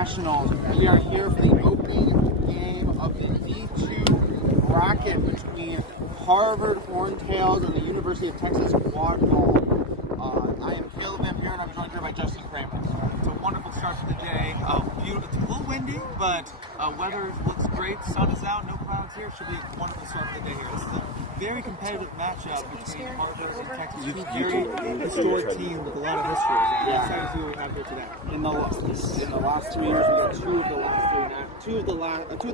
Nationals. We are here for the opening game of the D2 bracket between Harvard Horntails and the University of Texas Quadball. I am Caleb Van Buren, and I'm joined here by Justin Kramer. It's a wonderful start to the day. Beautiful. It's a little windy, but weather looks great. Sun is out, no clouds here. Should be a wonderful start to the day here. This is a very competitive matchup between Harvard and Texas. Two very historic teams with a lot of history. I'm excited to see what we have here today. In the last 3 years, we got two of the last three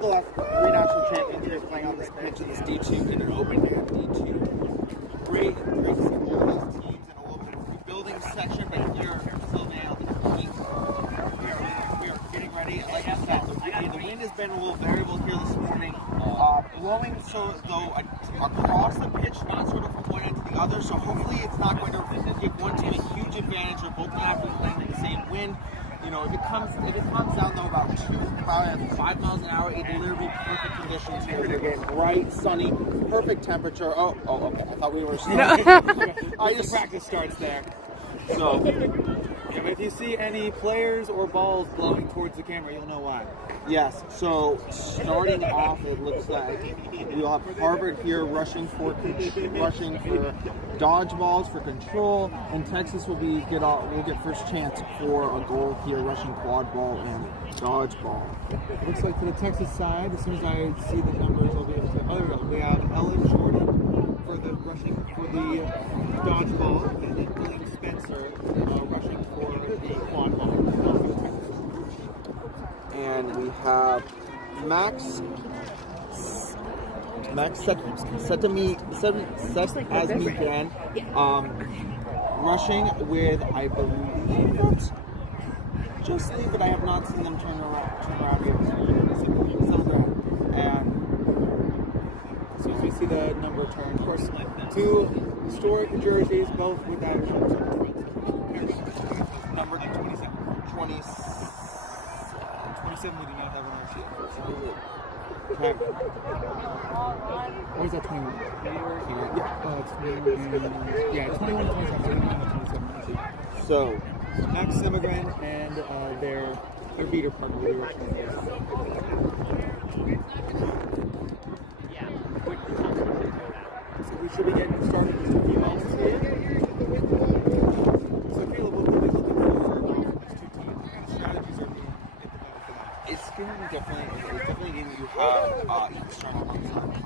national champions here playing on this pitch in this D2 in an open day of D2. Great to see all these teams in a little bit of rebuilding section, but here still nailed in heat. We are getting ready. Like I said, the wind has been a little variable here this morning, blowing so though across the pitch, not sort of from one end to the other. So hopefully it's not going to give one team a huge advantage. They're both going to have to be playing in the same wind. You know, if it comes down though about probably 5 miles an hour, it'll literally be perfect conditions here. You're getting bright, sunny, perfect temperature. Oh, okay. I thought we were starting. The practice starts there. So, yeah, but if you see any players or balls blowing towards the camera, you'll know why. yes. So starting off, it looks like we'll have Harvard here rushing for dodgeballs for control, and Texas will get first chance for a goal here, rushing quad ball and dodgeball. It looks like for the Texas side, as soon as I see the numbers, I'll be able to. Oh, we have Ellen Jordan for the rushing for the dodgeball, and then William Spencer rushing for the quad ball. And we have Max Setamigan rushing with, I believe, just leave it. I have not seen them turn around here. And As soon as we see the number turn, of course, two historic jerseys, both with that number 27. 27, we do not have on our sheet. Okay. Where's that 21? Yeah, 21 to 27. So, Max Immigrant and their beater partner will be rushing there. So we should be getting started in just a few moments here. So Caleb, what are we looking for these two teams? What kind of strategies are being implemented for that? it's going to be definitely game that you have Ethan Stern alongside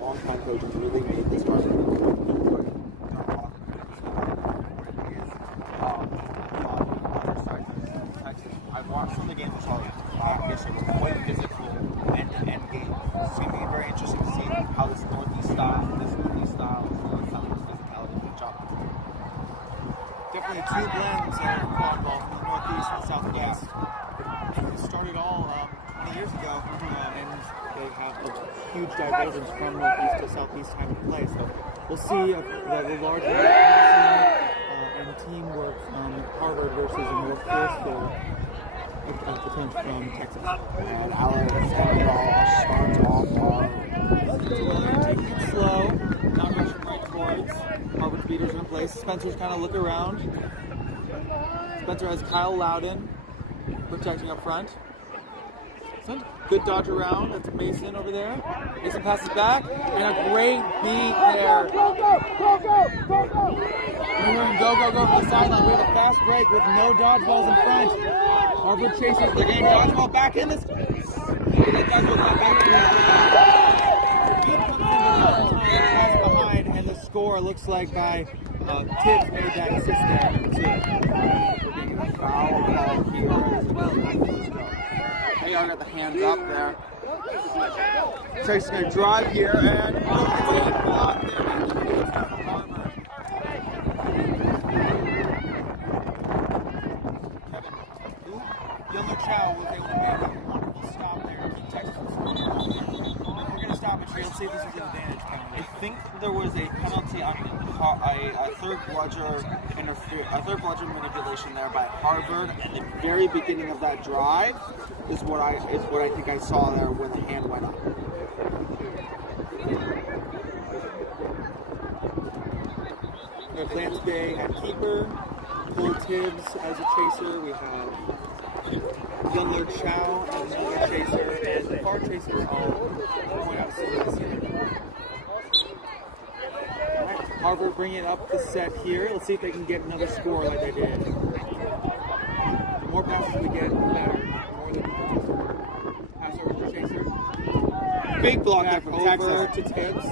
long-time coach and really made this run. I've watched some of the games with Charlie. Yes, it was quite physical end game. It's going to be very interesting to see how this Northeast style is physicality match up. Definitely two blends of quadball from the Northeast and the Southwest. It started all 20 years ago, and they have a huge divergence from Northeast to Southeast time of play. So we'll see the larger and teamwork from Harvard versus a more forceful attempt from Texas. And Alex starts off taking it slow, not rushing right towards. Harvard's beaters are in place. Spencer's kind of look around. Spencer has Kyle Loudon protecting up front. Good dodge around. That's Mason over there. Mason passes back, and a great beat there. Go from the sideline. We have a fast break with no dodgeballs in front. Harvard chases the game. Dodgeball back in this. Behind, and the score looks like by Tibbs made that assist there too. foul call here. Hey, I got the hands up there. Texas going to drive here and block there. Yellow Chow was able to make a wonderful stop there to keep Texas from scoring. We're going to stop it here and see if this is an advantage penalty. I think there was a penalty on a third bludger manipulation there by Harvard at the very beginning of that drive. Is what I think I saw there when the hand went up. We have Lance Bay at keeper, Cole Tibbs as a chaser. We have Youngler Chow, another chaser, and the car chasers all point out Salinas here. All right, Harvard bringing up the set here. Let's see if they can get another score like they did. The more passes we get, the better. The more they can pass over to the chaser. Big block there Back from over Texas. to Tibbs.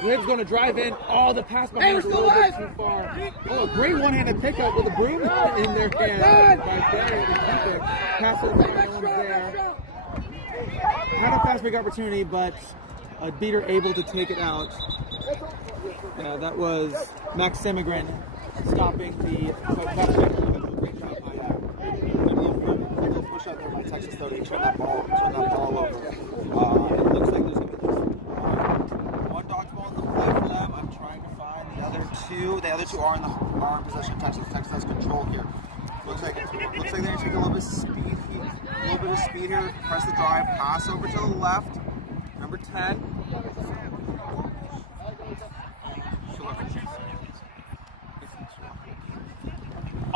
Tibbs going to drive in. Oh, the pass behind was a little bit too far. Oh, a great one-handed pickup with a broom in their hand by Barry to keep it. Pass over to Jones there. Had a fast break opportunity, but a beater able to take it out. Yeah, that was Max Semigren stopping the fast break. Great job by little push out there by Texas though to turn that ball over. It looks like there's going to be one dodgeball in the play for them. I'm trying to find the other two. The other two are in possession of Texas. Texas has control here. Looks like they're going to take a little bit of speed here. Press the drive. Pass over to the left. Number 10.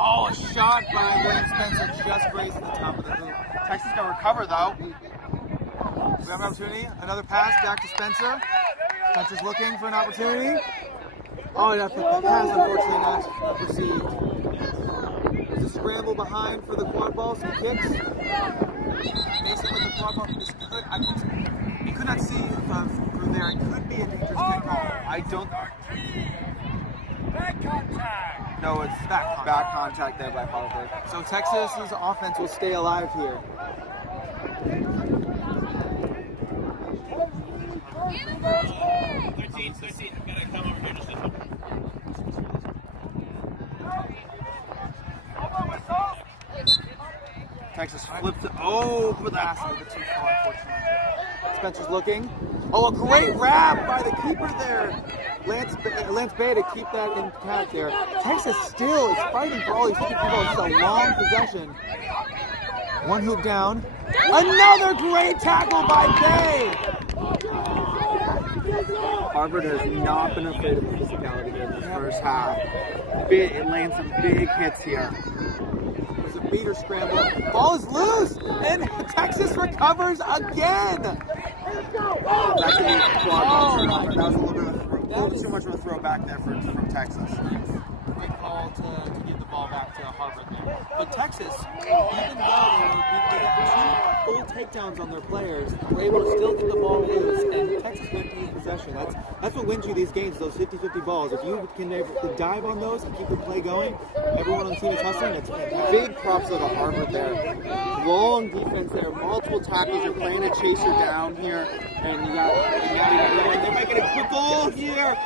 Oh, a shot by William Spencer just grazing the top of the hoop. Texas going to recover though. We have an opportunity. Another pass back to Spencer. Spencer's looking for an opportunity. Oh, that pass unfortunately not received. There's a scramble behind for the quad ball. Some kicks. Mason with the quad ball. You could not see through there. It could be a dangerous kick call. I don't. Back contact. No, it's back contact there by Harvard. So Texas's offense will stay alive here. Good seat. I'm gonna come over here just a minute. Texas flips it. Oh, but that's a little bit too far, unfortunately. Spencer's looking. Oh, a great wrap by the keeper there. Lance Bay to keep that intact there. Texas still is fighting for all these 50 balls. It's a long possession. One hoop down. Another great tackle by Bay. Harvard has not been afraid of the physicality in this first half. It lands some big hits here. There's a beater scramble. Ball is loose, and Texas recovers again. That's a quad ball turnover. That was a little too much of a throw back there from Texas. Great call to give the ball back to Harvard there. But Texas, even though they got 2 full takedowns on their players, were able to still get the ball loose, and Texas maintained possession. That's what wins you these games, those 50-50 balls. If you can dive on those and keep the play going, everyone on the team is hustling. It's fantastic. Big props to the Harvard there. Long defense there, multiple tackles. You're playing a chaser down here, and you got they might get a quick goal here.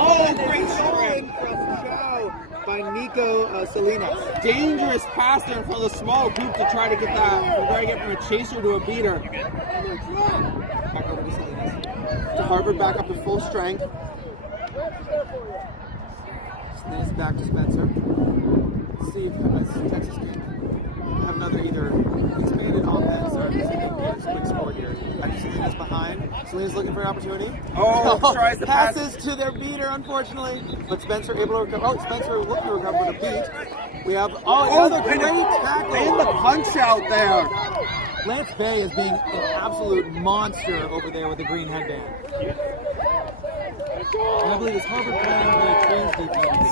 Oh, great showing from Chow by Nico Salinas. Dangerous pass there in front of the small hoop to try to get from a chaser to a beater. Back over to Salinas. To Harvard back up to full strength. Salinas back to Spencer. Let's see if Texas can have another either expanded offense or see if they can get a quick score here. I think Salinas behind. Salinas looking for an opportunity. Oh, tries to pass. Passes to their beater, unfortunately. But Spencer able to recover. Oh, Spencer looking to recover with a beat. We have another great tackle. And the punch out there. Lance Bay is being an absolute monster over there with the green headband. And I believe it's Harvard playing the Trains defense.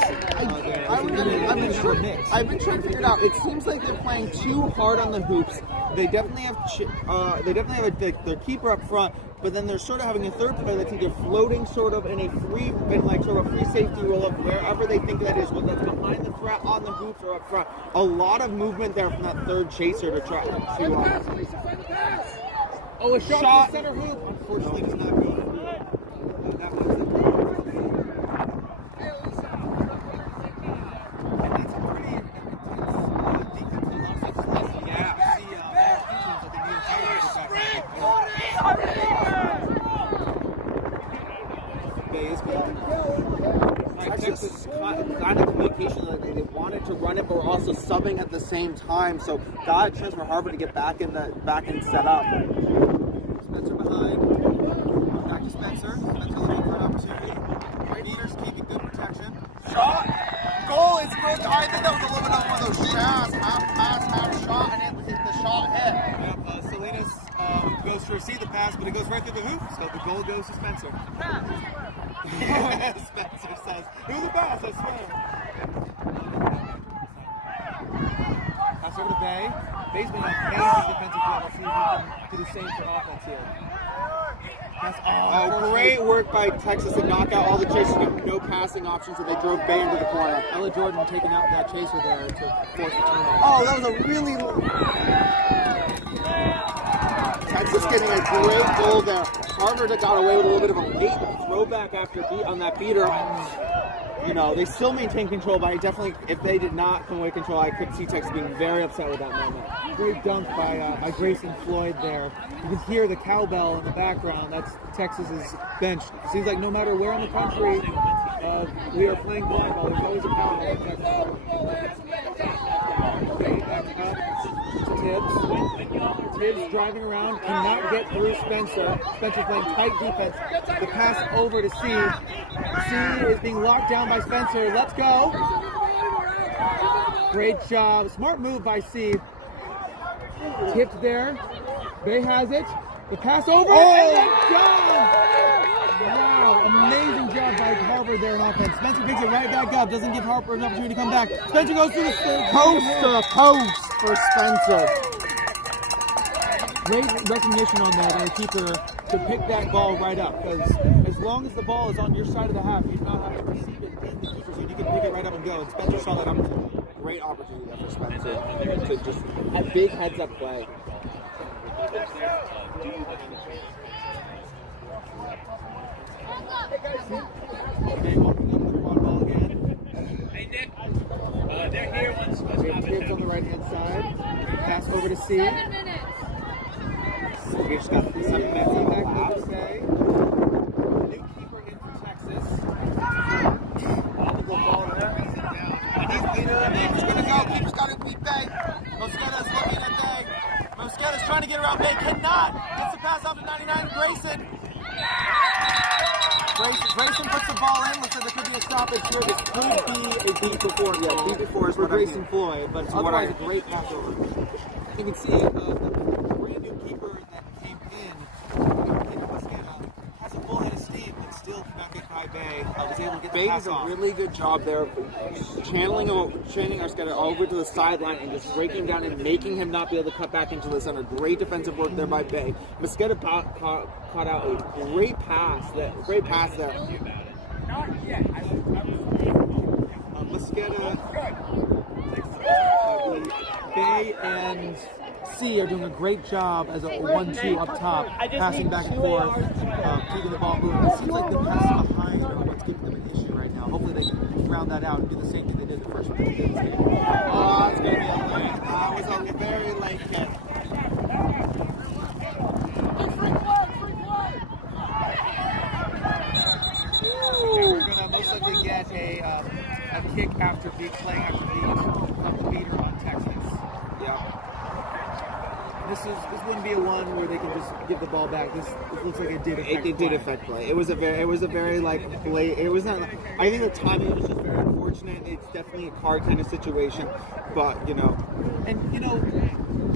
I've been trying to figure it out. It seems like they're playing too hard on the hoops. They definitely have their keeper up front, but then they're sort of having a third player that's either floating sort of in a free safety roll up wherever they think that is, whether that's behind the threat on the hoops or up front. A lot of movement there from that third chaser to try to. A shot to the center hoop. Unfortunately, it's not good. That one's Texas got a communication that they wanted to run it, but were also subbing at the same time. So got a chance for Harvard to get back in set up. Spencer behind. Back to Spencer. Spencer looking for an opportunity. Right eaters keeping good protection. Shot. Goal is good. I think that was a little to receive the pass, but it goes right through the hoop, so the goal goes to Spencer. Spencer says, it was a pass, I swear. Pass over to Bay. Bay's been an amazing defensive player. Let's see if he can do the same for offense here. Oh, great work by Texas to knock out all the chasers with no passing options, and they drove Bay into the corner. Ella Jordan taking out that chaser there to force the turnover. Oh, that was a really... Texas getting a great goal there. Harvard got away with a little bit of a late throwback after on that beater. You know, they still maintain control, but I definitely, if they did not come away with control, I could see Texas being very upset with that moment. Great dunk by Grayson Floyd there. You can hear the cowbell in the background. That's Texas's bench. It seems like no matter where in the country we are playing quadball, there's always a cowbell in Texas. Okay, back up to Tibbs. Tibbs driving around, cannot get through Spencer. Spencer's playing tight defense. The pass over to C. C is being locked down by Spencer. Let's go. Great job. Smart move by C. Tipped there. Bay has it. The pass over. And that's done. Wow. Amazing job by Harvard there in offense. Spencer picks it right back up. Doesn't give Harper an opportunity to come back. Spencer goes through the Post to post for Spencer. Great recognition on that by the keeper to pick that ball right up, because as long as the ball is on your side of the half, you do not have to receive it in the keeper, so you can pick it right up and go. And Spencer saw that opportunity. Great opportunity there for Spencer to just a big heads-up play. Okay, walking up the Quadball again. Hey, Nick. They're here once. Tibbs on the right-hand side. Pass over to C. 7 minutes. We just got 7 minutes. Back over to Bay. New keeper in for Texas. Keeper's gonna go. Keeper's got to beat Bay. Mosqueda's looking at Bay. Mosqueda's trying to get around Bay. Cannot. Gets the pass off to 99. Grayson puts the ball in. Looks like there could be a stoppage here. This could be a beat before. Yeah, beat before is For what Grayson Floyd, but otherwise a I- great pass over. You can see the brand new keeper that came in, Mosqueda, has a full head of steam and still cannot get by Bay. Was able to get the Bay pass does a off. really good job there of channeling our Mosqueda over to the sideline and just breaking him down and making him not be able to cut back into the center. Great defensive work there by Bay. Mosqueda caught out a great pass there. Not yet. Mosqueda, Bay and C are doing a great job as a 1-2 up top, passing back and forth, keeping the ball moving. It seems like the pass behind are what's giving them an issue right now. Hopefully they can round that out and do the same thing they did the first 3 games. Oh, it's going to be a late. That was a very late kick. We're going to most likely get a kick after playing after the beater on Texas. Yeah. This wouldn't be a one where they can just give the ball back. This looks like it did affect It did affect play. It was a very like play. It was not. I think the timing was just very unfortunate. It's definitely a card kind of situation, but you know. And you know,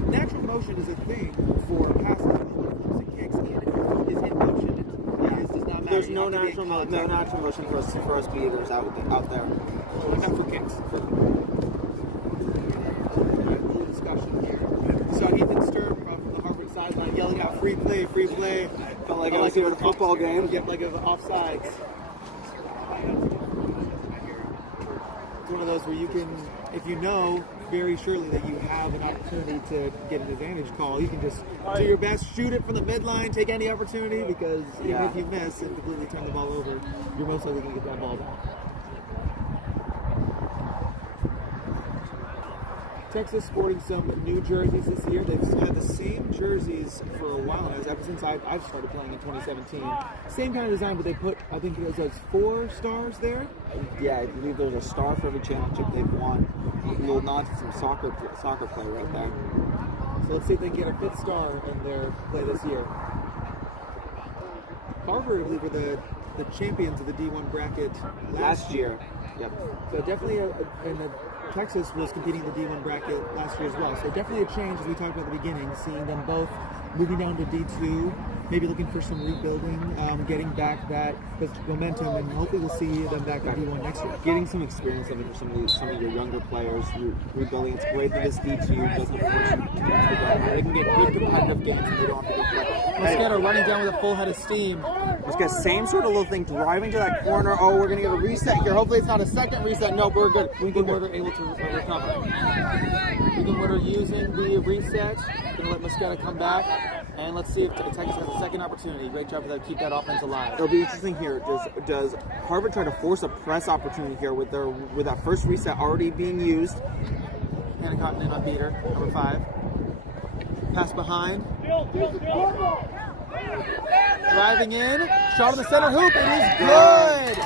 natural motion is a thing for passes. When it comes to kicks, even if it is in motion, it does not matter. There's no natural motion for us beaters out there. Not for kicks. Little discussion here. So Ethan Sturm from the Harvard sideline yelling out free play, free play. Felt like I was here at a football game. Yep, like an offsides. It's one of those where you can, if you know very surely that you have an opportunity to get an advantage call, you can just do your best, shoot it from the midline, take any opportunity, because even if you miss and completely turn the ball over, you're most likely going to get that ball back. Texas sporting some new jerseys this year. They've had the same jerseys for a while now, ever since I've started playing in 2017. Same kind of design, but they put, I think it was like 4 stars there. Yeah, I believe there's a star for every championship they've won. A little nod to some soccer play right there. So let's see if they can get a 5th star in their play this year. Harvard, I believe, were the champions of the D1 bracket last year. Yep. So definitely, Texas was competing in the D1 bracket last year as well. So definitely a change, as we talked about at the beginning, seeing them both moving down to D2, maybe looking for some rebuilding, getting back that momentum, and hopefully we'll see them back in D1 next year. Getting some experience of it for some of your younger players, rebuilding. It's great that this D2 doesn't force you to together. They can get good competitive games and they don't have to go play. Mosqueda running down with a full head of steam. Mosqueda, same sort of little thing, driving to that corner. Oh, we're going to get a reset here. Hopefully it's not a second reset. No, we're good. Winkenwerder able to recover. Winkenwerder using the reset. Going to let Mosqueda come back. And let's see if Texas has a second opportunity. Great job for them to keep that offense alive. It'll be interesting here. Does Harvard try to force a press opportunity here with that first reset already being used? Hancock in on beater, number 5. Pass behind. Driving in. Shot of the center hoop. It is good.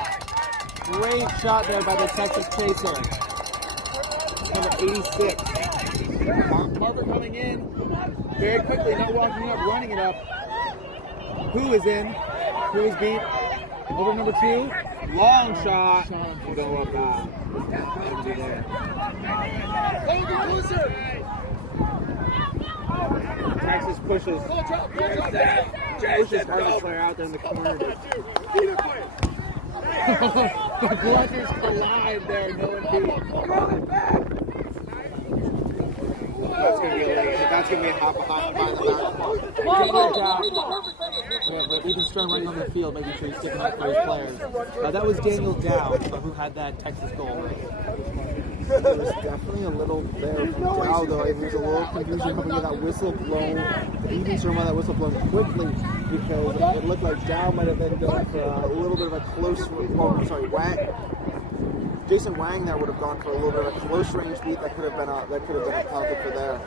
Great shot there by the Texas Chaser. Number 86. Harvard coming in very quickly, not walking up, running it up. Who is in? Who is beat? Over number 2. Long shot. Go up there. Texas pushes Harvard player out there in the corner. The blunders collide there, no one beat. That's gonna be a hop behind Daniel Dow. We have Ethan Stern running on the field, making sure he's sticking up for his players. That was Daniel Dow, who had that Texas goal. There was definitely a little there from Dow, though. There was a little confusion coming to that whistle blown. Ethan Stern wanted that whistle blown quickly because it looked like Dow might have been going for a little bit of a close. Jason Wang there would have gone for a little bit of a close range beat that could have been a penalty for there.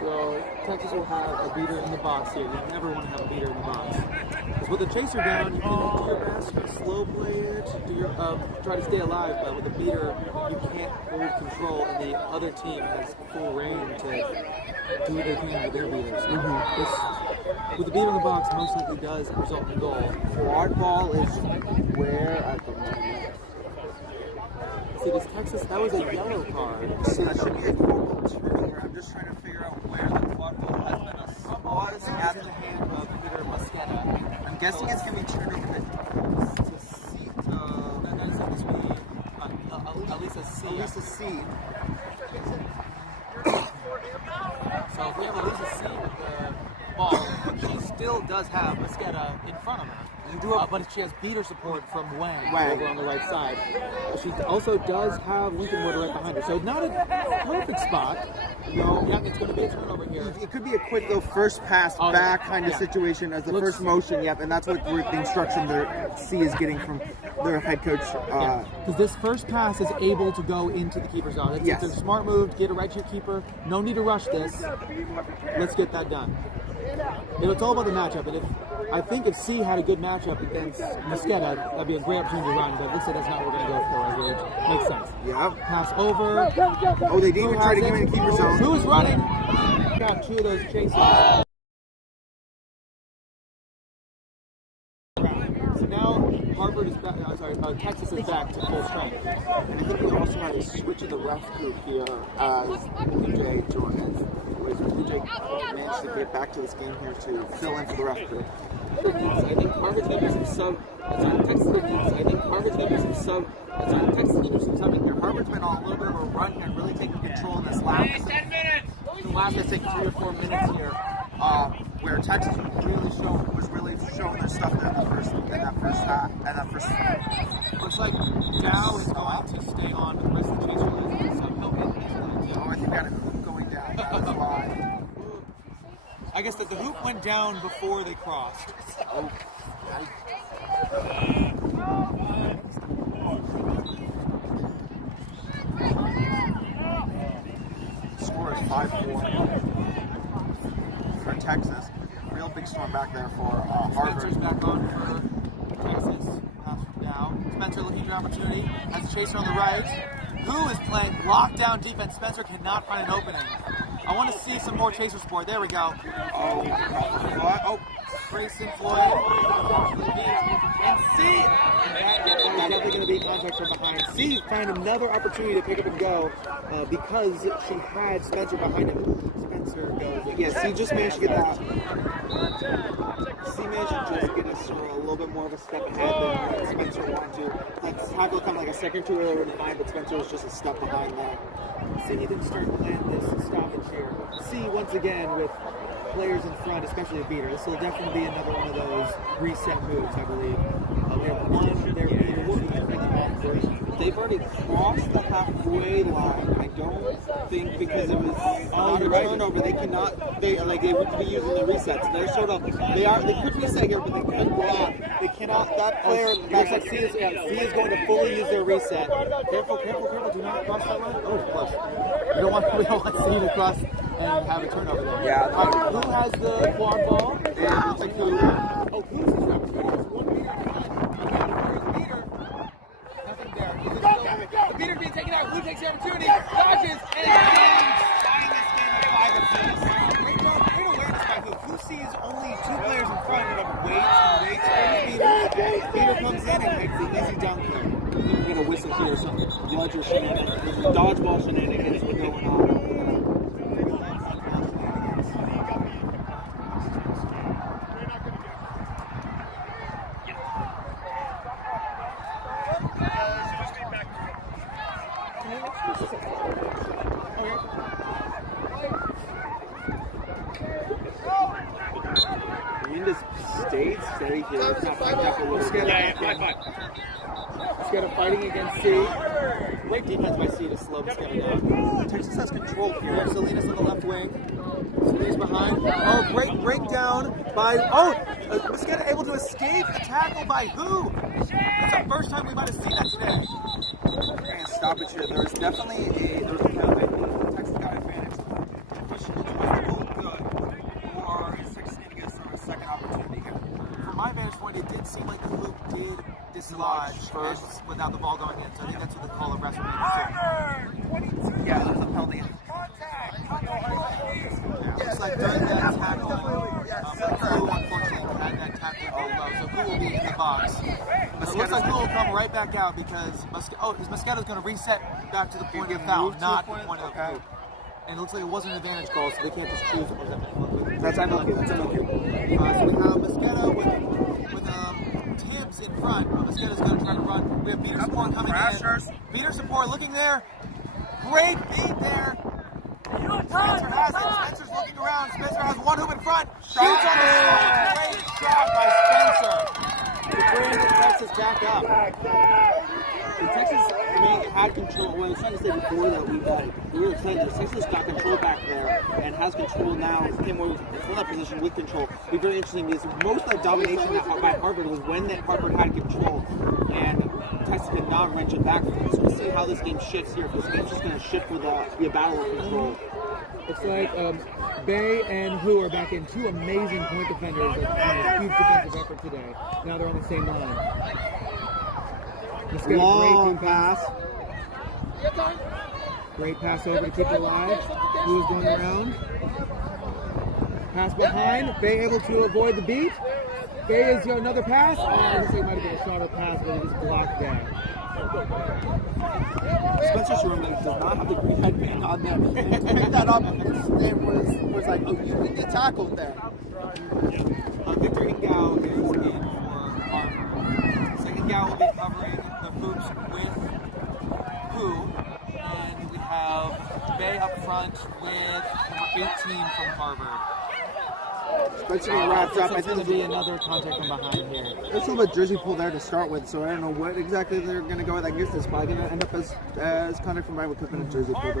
So Texas will have a beater in the box here. You never want to have a beater in the box. Because with the chaser down, you can do your best, you can slow play it, do your try to stay alive. But with the beater, you can't hold control, and the other team has full reign to do what they can with their beaters. With the beater in the box, most likely does result in a goal. Quadball is where at the moment. See, this Texas, that was a yellow card. See, that should be a quadball turnover. I'm just trying to figure out where the quadball has been a spot. It's in the hand of Peter Mosqueda. I'm guessing it's going to be turned over to C. That's supposed to be at least a C. At least a C. So if we have Elisa C with the ball, she still does have Mosqueda in front of her. But she has beater support from Wang over on the right side. She also does have Winkenwerder right behind her. So not a perfect spot. No, yeah, it's going to be a turnover here. It could be a quick little first pass back kind of situation as the first motion. Yep, and that's what the instruction their C is getting from their head coach. Because this first pass is able to go into the keeper's zone. It's a smart move to get it right to your keeper. No need to rush this. Let's get that done. It's all about the matchup, and I think if C had a good matchup against Mosqueda, that'd be a great opportunity to run, but it looks like that's not what we're going to go for, which makes sense. Yeah. Pass over. Oh, they didn't even try to get in the keeper zone. Who's running? Got 2 of those chasers. So now Harvard is back, Texas is back to full strength. And I think we also had a switch of the ref group here as PJ joined. PJ managed to get back to this game here to fill in for the ref group. I think Harvard's going to do some sub. Texas I think Harvard's going to do some sub. Texas going to do some subbing here. Harvard's been on a little bit of a run here and really taking control in this last. 10 minutes. The last, I think, 3 or 4 minutes here, where Texas was really showing their stuff there in that first half. Looks like Dow is going to stay on with the rest of the chaser list, so he'll hit the Oh, I think that is going down. That is why. I guess that the hoop went down before they crossed. Oh, score is 5-4 for Texas. Real big storm back there for Harvard. Spencer's back on for Texas. Pass from Dow. Spencer looking for an opportunity. Has a chaser on the right. Who is playing lockdown defense? Spencer cannot find an opening. I want to see some more chaser sport. There we go. Oh, Grayson Floyd. and C. That is definitely going to be contact from behind. C find another opportunity to pick up and go because she had Spencer behind him. Spencer goes. Yeah, C just managed to get that. C managed to just get us a little bit more of a step ahead than Spencer wanted to. That tackle come like a second or two earlier than mine, but Spencer was just a step behind that. C didn't start playing this stoppage here. C once again with players in front, especially a beater. This will definitely be another one of those reset moves, I believe. They have one, their beater will be on three. They've already crossed the halfway line. I don't think because it was not a turnover, they cannot. They would be using the resets. They're sort of they could reset here, but they couldn't go out. They cannot. That player looks like C is going to fully use their reset. Careful! Do not cross that line. Oh, close. We don't want C to cross and have a turnover there. Yeah. Who has the quad ball? Yeah, it's like who? Oh, who's the opportunity? One beater. Nothing there. The beater's being taken out. Who takes the opportunity? Dodges and tying this game at 5 apiece. Great awareness by Who sees only two players in front and waits for the beater comes in and makes the easy dunk here. We're gonna whistle here, some bludger shenanigans, dodgeball shenanigans were going on. Stayed steady here. Let's not find out what we're Mosqueda fighting against C. Great defense by C to slow Mosqueda down. Texas has control here. Salinas on the left wing. Salinas behind. Oh, great breakdown by. Oh, Mosqueda able to escape the tackle by who? That's the first time we might have seen that today. And stop it here. There's definitely a counter. Texas got advantage. The question is, was the goal good? Or is Texas going to get a second opportunity here? From my vantage point, it did seem like the loop did dislodge first without the ball going in. So I think that's what they call a wrestle too. Yeah, that's a penalty. Looks like during that tackle, Who unfortunately had that tackle low, so Who will be in the box. It looks like Who will come right back out because Mosqueda's going to reset back to the point of foul, not the point of the hoop. And it looks like it wasn't an advantage call, so they can't just choose. That's MLQ. So we have Mosqueda with Tibbs in front. Mosqueda's going to try to run. We have beater support coming in. Beater support looking there. Great beat there. Spencer has it. Spencer's looking around. Spencer has one hoop in front. Shoots on the shot. Great shot by Spencer. To bring Texas back up. And Texas had control. Well, I was trying to say before that we were saying that Texas got control back there and has control now. Came away from that position with control. It'll be very interesting because most of the domination by Harvard was when that Harvard had control and Texas could not wrench it back from them. So we'll see how this game shifts here. If this game's just going to shift with be a battle of control. Looks like Bay and Who are back in, two amazing point defenders that had a huge defensive effort today. Now they're on the same line. Long pass. Great pass over to keep it alive. Who's going around? Pass behind. Bay able to avoid the beat. Bay is another pass. Oh, I was it might have been a shorter pass, but it was blocked there. Spencer Sherman does not have the green headband on there. And to pick that up, it was like, oh, you can get tackled there. Victor Ingao is in for Harvard. Second Ingao will be covering the hoops with Who. And we have Bay up front with number 18 from Harvard. Spencer wraps up. I think there'll be another contact from behind here. There's a little bit jersey pull there to start with, so I don't know what exactly they're going to go with. I guess it's probably going to end up as contact from behind with Cookman and jersey pull.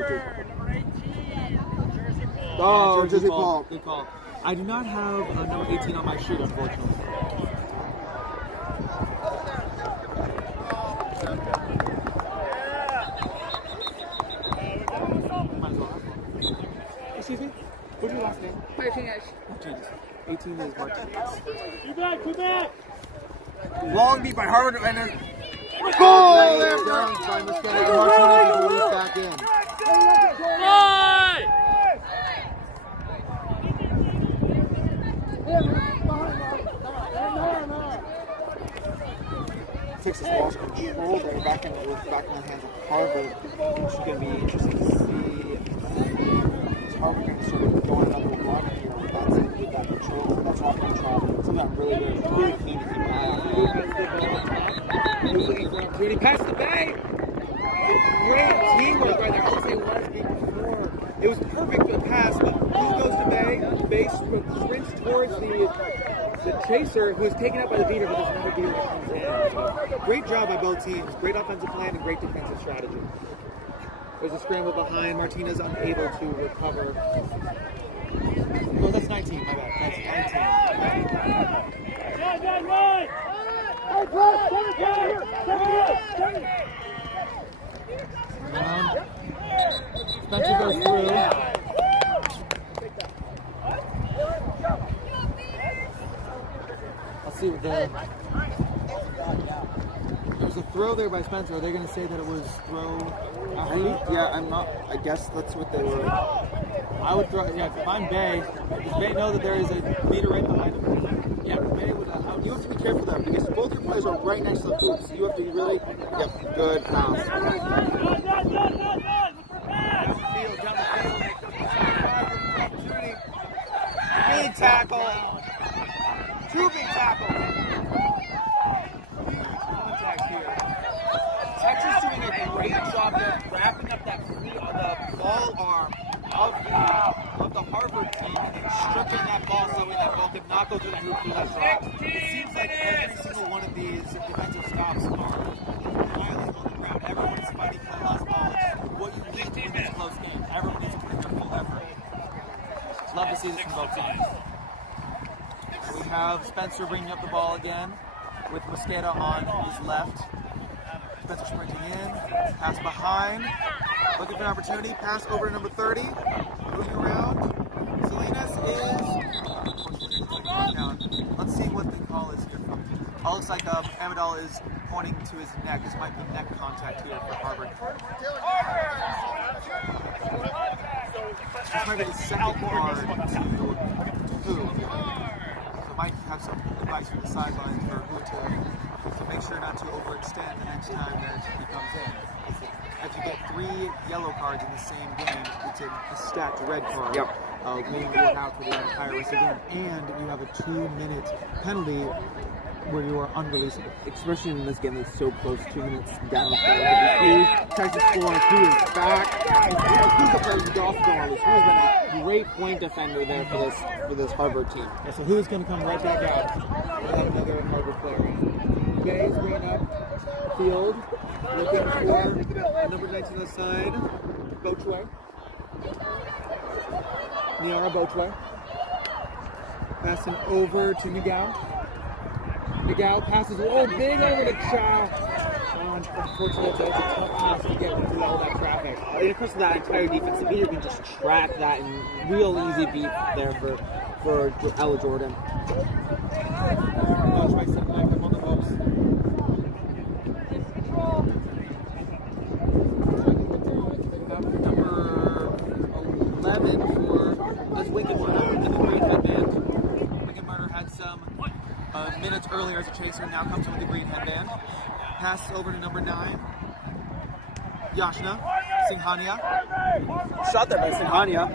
Oh, jersey pull. Good call. I do not have number 18 on my shoe, unfortunately. Excuse me? What's your last name? Martinez. Martinez. 18 is Martinez. Be back! Long beat by Harvard and a goal there by Mosqueda. Martinez is released back in. Texas ball's control there, back in the hands of Harvard, which is going to be interesting to see. Is Harvard going to sort of go on another run here with that control, that's rocket control? Something I'm really keen to keep an eye on. Who's looking for an opportunity? Pass the Bay! Great teamwork right there. I would say was before. It was perfect for the pass, but who goes to Bay? Bay sprints towards the chaser, who is taken out by the beater, but there's another beater that comes in. So, great job by both teams. Great offensive plan and great defensive strategy. There's a scramble behind. Martinez unable to recover. Oh, that's 19. My bad. That's 19. Spencer goes through. I'll see what there's a throw there by Spencer. Are they going to say that it was throw? I'm not. I guess that's what they were. I would throw. Yeah, if I'm Bay, does Bay know that there is a beater right behind him? Yeah, Bay would. You have to be careful there because both your players are right next to the hoops. So you have to really. Yep, good pass. Big tackle. Two big tackles. Contact here. Texas doing a great job there wrapping up that free on the ball arm of the Harvard team and then stripping that ball so that ball could not go through the hoop through that drop. It seems like every single one of these defensive stops are violent on the ground. Everyone's fighting for the last ball. It's what you need to win this close game. Everyone needs to put in their full effort. Love to see this from both teams. We have Spencer bringing up the ball again with Mosqueda on his left. Spencer sprinting in, pass behind, looking for an opportunity, pass over to number 30, moving around. Salinas is, down. Let's see what the call is here. It looks like Amadal is pointing to his neck. This might be neck contact here for Harvard. This might be the second card to who. So might have some advice from the sideline for who to make sure not to overextend the next time that he comes in. If you get 3 yellow cards in the same game, it's a stacked red card. Yep. Meaning you're out for the entire rest of the game, and you have a 2-minute penalty where you are unreleasable. Especially in this game that's so close, 2 minutes down. Texas score, who is back. Who's the player who's also going on this? Who's been a great point defender there for this Harvard team. Yeah, so who's going to come right back out? We'll have another Harvard player. Bay's bringing up field, looking for number 19 on the side, Bochwe. Niara Bochwe. Passing over to Miguel. Miguel passes, big over to Chow. Unfortunately, it's a tough pass to get through all that traffic. And of course, that entire defense, the beater can just track that and real easy beat there for Ella Jordan. Bochwe sitting back up on the hoops. Number 11 for Wickenburner in the green headband. Wickenburner had some minutes earlier as a chaser, now comes in with the green headband. Passes over to number 9, Yashna Singhania. Shot there by Singhania.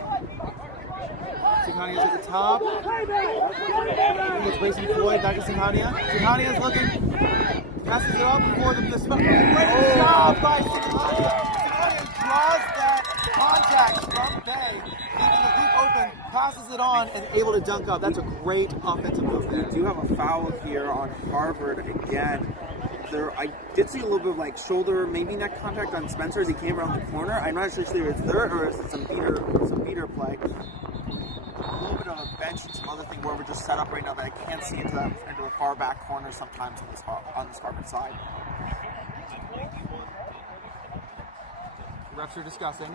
Singhania's at the top. It's racing Floyd back to Singhania. Singhania's looking. Passes it off before the great job by Singhania. Singhania draws that contact from Bay, leaving the hoop open, passes it on, and able to dunk up. That's a great offensive move there. We do have a foul here on Harvard again. I did see a little bit of like shoulder, maybe neck contact on Spencer as he came around the corner. I'm not actually sure if it's there or is it some beater play. A little bit of a bench and some other thing where we're just set up right now that I can't see into the far back corner sometimes on this Harvard side. Refs are discussing.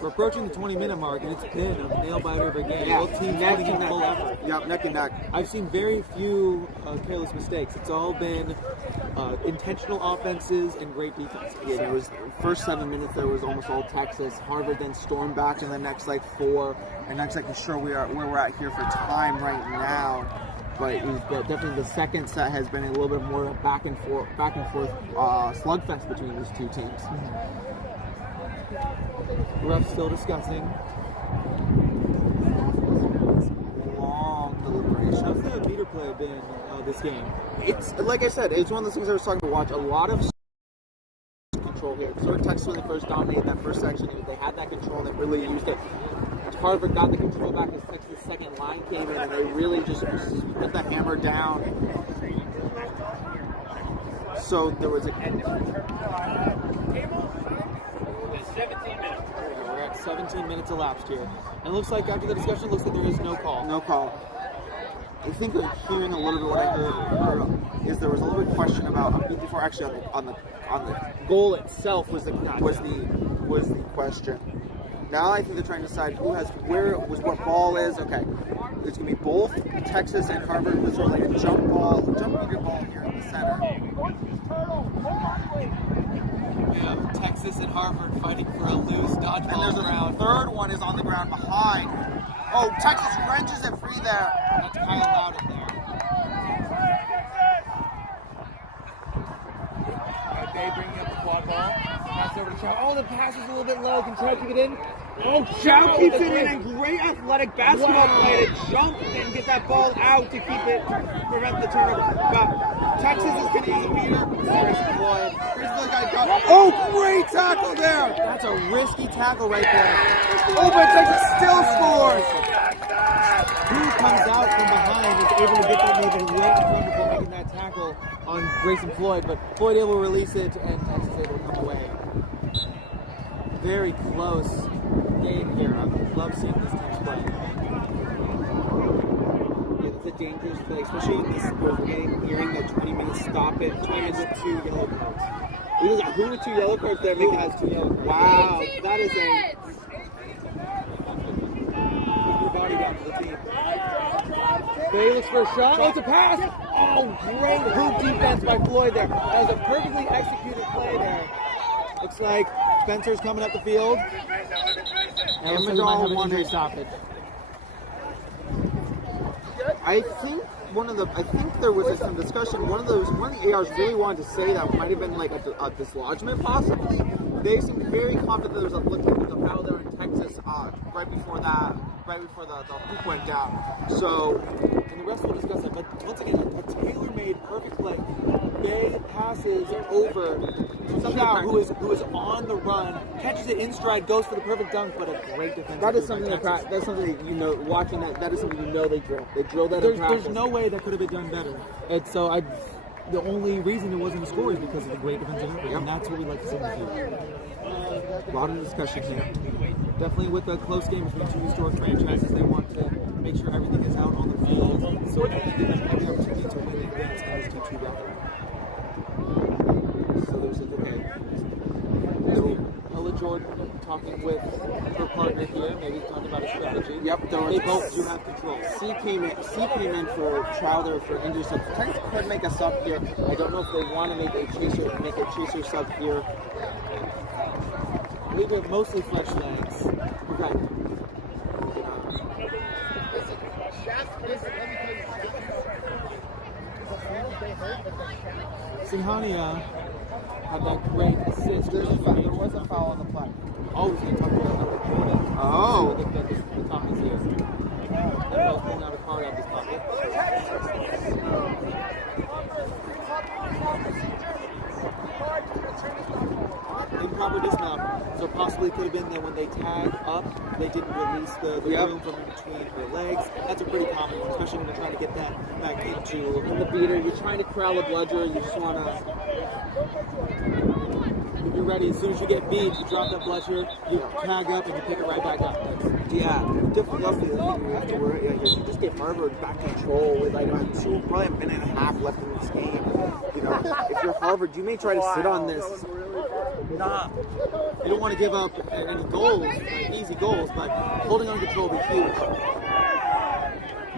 We're approaching the 20-minute mark, and it's been a nail-biter of a game. Yeah, Both teams putting in full effort. Yep, neck and neck. I've seen very few careless mistakes. It's all been intentional offenses and great defense. Yeah, it was first 7 minutes. There was almost all Texas. Harvard then stormed back in the next 4. And next sure where we're at here for time right now. but definitely the second set has been a little bit more back and forth slugfest between these two teams. The ref's still discussing. Long deliberation. How's the meter play been this game? It's like I said, it's one of those things I was talking to watch. A lot of control here. So Texas, when they first dominated that first section, they had that control. They really used it. Harvard got the control back as Texas' second line came in, and they really just put the hammer down. So there was a. 17 minutes. We're at 17 minutes elapsed here. And it looks like after the discussion, it looks like there is no call. No call. I think I'm hearing a little bit what I heard is there was a little bit of question about before actually on the goal itself was the question. Now I think they're trying to decide what ball is. Okay, it's gonna be both Texas and Harvard. It's sort of like a jump meter ball here in the center. We have Texas and Harvard fighting for a loose dodgeball And there's a third one is on the ground behind. Oh, Texas wrenches it free there. That's Kyle Loudon there. Bay bringing up the quad ball. Pass over to Chow. Oh, the pass is a little bit low. Can Chow keep it in? Oh, Chow keeps it in. And great athletic basketball play to jump and get that ball out to keep it, prevent the turnover. But Texas is going to use a beater. Oh, great tackle there. That's a risky tackle right there. Oh, but Texas still scores. Who comes out from behind is able to get that moving wonderful making that tackle on Grayson Floyd, but Floyd able to release it and Texas able to come away. Very close game here. I love seeing these teams play. Yeah, that's a dangerous play, especially in this sport. We're hearing that 20 minutes stop it. 20 minutes with 2 yellow cards. Who with 2 yellow cards there? Who has 2 yellow cards? Wow, that is a. Body down to the team. Bay looks for a shot. Oh, it's a pass. Oh, great hoop defense by Floyd there. That was a perfectly executed play there. Looks like Spencer's coming up the field. And looks like we might have an injury stoppage. I think there was some discussion. One of the ARs really wanted to say that might have been like a dislodgement possibly. They seemed very confident that there was a foul there in Texas right before the hoop went down. So, and the rest will discuss that. But once again, a tailor-made perfect play. Bay passes over Chow, who is on the run, catches it in stride, goes for the perfect dunk, but a great defense. that is something that you know. Watching that is something you know they drill. They drill that in practice. There's no way that could have been done better. And so the only reason it wasn't a score is because of the great defensive effort, and that's what we like to see in the field. A lot of discussion here. Definitely with a close game between two historic franchises, they want to make sure everything is out on the field so they can give them every opportunity to win against this 2-2 record. So there's okay. Ella Jordan talking with her partner here, maybe talking about a strategy. Yep, they both do have control. C came in for Chowder for injury sub. Texas could make a sub here. I don't know if they want to make a chaser sub here. I believe they're mostly flesh legs. Okay. Singhania had that great assist. There was a foul on the play. Oh, he's going to talk about Jordan. Oh. The topics here. They're both pulling out a card out of his pocket. Improper dismount. So possibly could have been that when they tag up, they didn't release the room from between their legs. That's a pretty common one, especially when you're trying to get that back into the beater. You're trying to corral a bludger. You just want to. If you're ready, as soon as you get beat, you drop that bludger, you tag up, and you pick it right back up. Definitely you have to worry. You just get Harvard back control with probably a minute and a half left in this game. You know, if you're Harvard, you may try to sit on this. Nah. You don't want to give up any goals, like easy goals, but holding on control will be huge.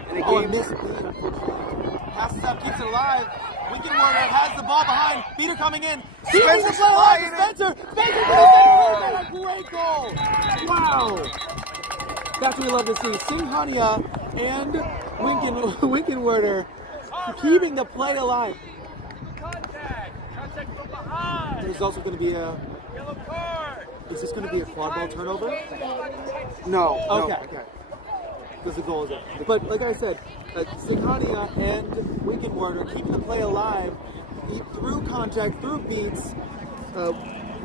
And again, missed beat, unfortunately. Passes up, keeps it alive. Winking Warner has the ball behind. Beater coming in. Spencer flying. Spencer goes in. A great goal. Wow. That's what we love to see. Singhania and Winkenwerder keeping the play alive. Contact from behind. There's also going to be a. Yellow card. Is this going to be a quad ball turnover? No. Okay. Because the goal is there. But like I said, Singhania and Winkenwerder keeping the play alive through contact, through beats.